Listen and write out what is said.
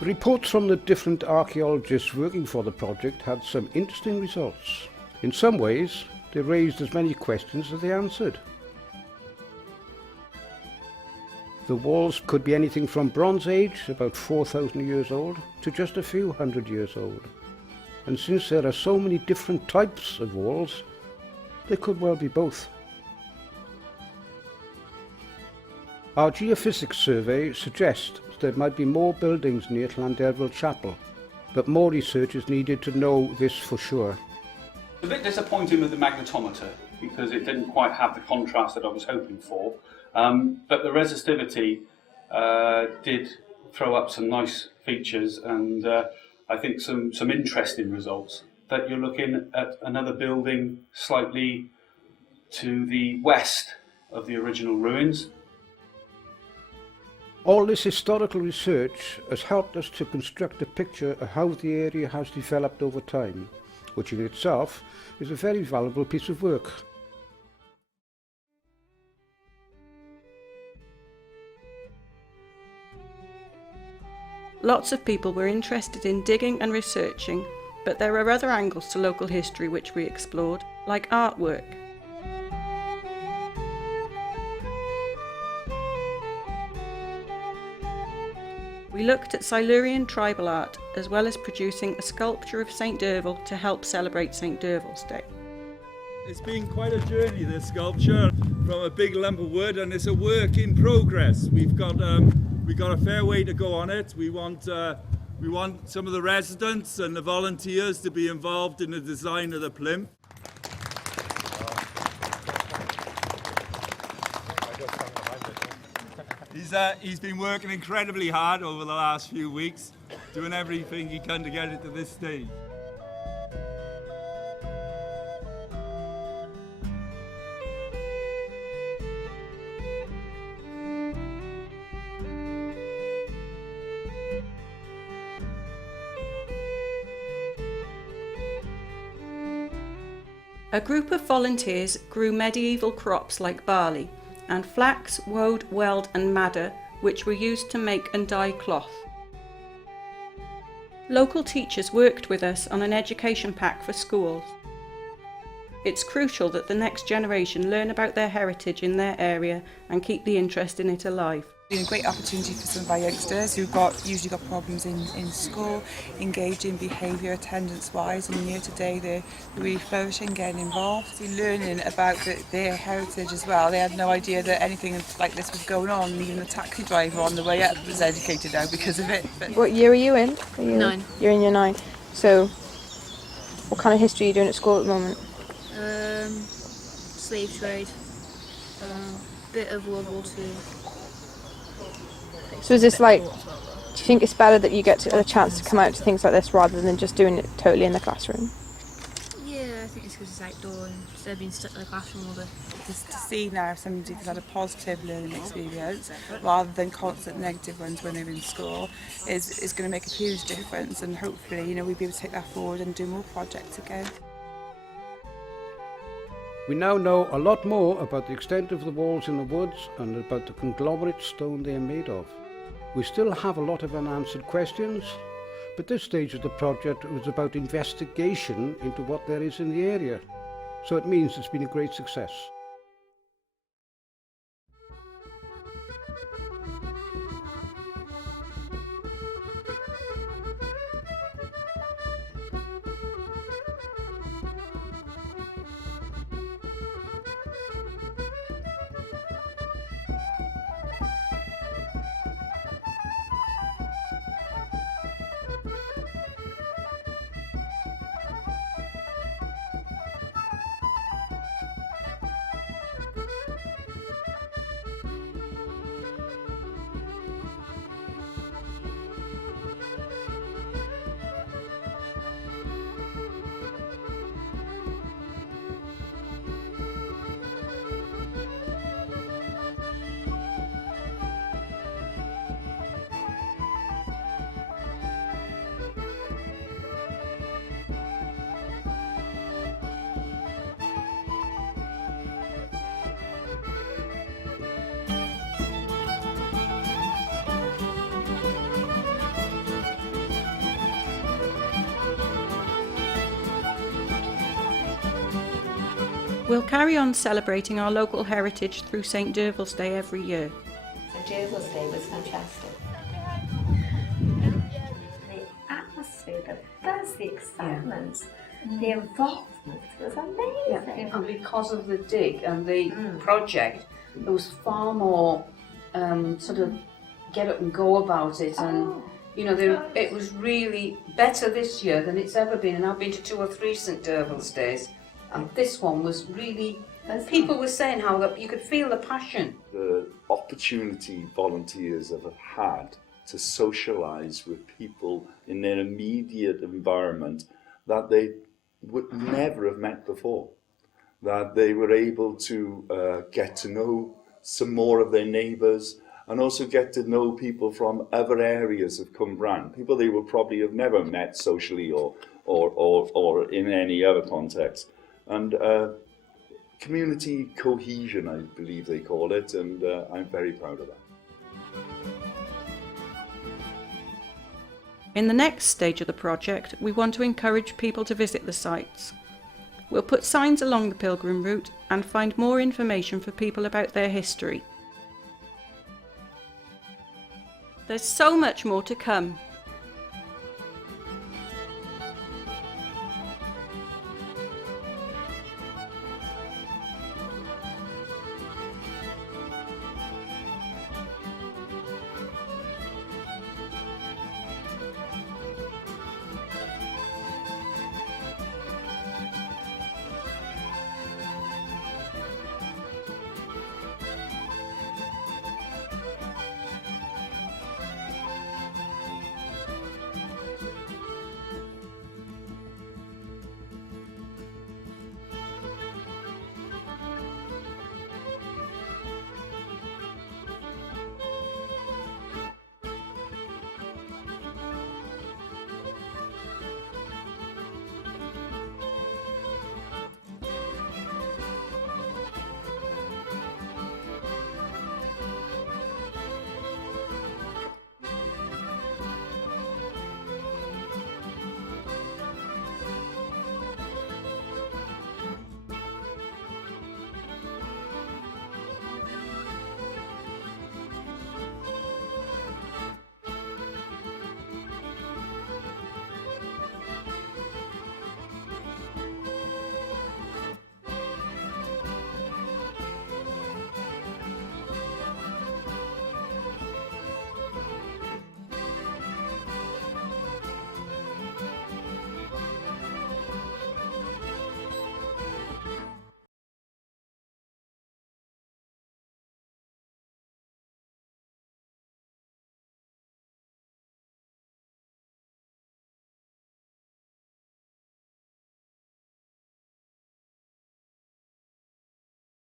The reports from the different archaeologists working for the project had some interesting results. In some ways, they raised as many questions as they answered. The walls could be anything from Bronze Age, about 4,000 years old, to just a few hundred years old. And since there are so many different types of walls, they could well be both. Our geophysics survey suggests there might be more buildings near Llanderfel Chapel, but more research is needed to know this for sure. A bit disappointing with the magnetometer because it didn't quite have the contrast that I was hoping for, but the resistivity did throw up some nice features and I think some interesting results. That you're looking at another building slightly to the west of the original ruins. All this historical research has helped us to construct a picture of how the area has developed over time, which in itself is a very valuable piece of work. Lots of people were interested in digging and researching, but there are other angles to local history which we explored, like artwork. We looked at Silurian tribal art, as well as producing a sculpture of St Derval to help celebrate St Derval's Day. It's been quite a journey, this sculpture, from a big lump of wood, and it's a work in progress. We've got a fair way to go on it. We want some of the residents and the volunteers to be involved in the design of the plinth. He's been working incredibly hard over the last few weeks, doing everything he can to get it to this stage. A group of volunteers grew medieval crops like barley, and flax, woad, weld and madder, which were used to make and dye cloth. Local teachers worked with us on an education pack for schools. It's crucial that the next generation learn about their heritage in their area and keep the interest in it alive. It's been a great opportunity for some of our youngsters who've usually got problems in school, engaged in behaviour, attendance-wise, and year today they're really flourishing, getting involved, learning about their heritage as well. They had no idea that anything like this was going on, and even the taxi driver on the way up was educated now because of it. What year are you in? Are you 9. You're in year 9. So, what kind of history are you doing at school at the moment? Slave trade, bit of World War II. So is this like, do you think it's better that you get a chance to come out to things like this rather than just doing it totally in the classroom? Yeah, I think it's because it's outdoor and instead of being stuck in the classroom all day. Just to see now if somebody's had a positive learning experience rather than constant negative ones when they're in school is going to make a huge difference, and hopefully we'll be able to take that forward and do more projects again. We now know a lot more about the extent of the walls in the woods and about the conglomerate stone they are made of. We still have a lot of unanswered questions, but this stage of the project was about investigation into what there is in the area, so it means it's been a great success. We'll carry on celebrating our local heritage through St Derval's Day every year. St Derval's Day was fantastic. The atmosphere, the buzz, the excitement, the involvement was amazing. And because of the dig and the project, there was far more sort of get up and go about it, and you know, it was really better this year than it's ever been. And I've been to 2 or 3 St Derval's Days, and this one was really. People were saying how that you could feel the passion. The opportunity volunteers have had to socialise with people in their immediate environment that they would never have met before. That they were able to get to know some more of their neighbours, and also get to know people from other areas of Cwmbran, people they would probably have never met socially or in any other context. And community cohesion, I believe they call it, and I'm very proud of that. In the next stage of the project, we want to encourage people to visit the sites. We'll put signs along the pilgrim route and find more information for people about their history. There's so much more to come.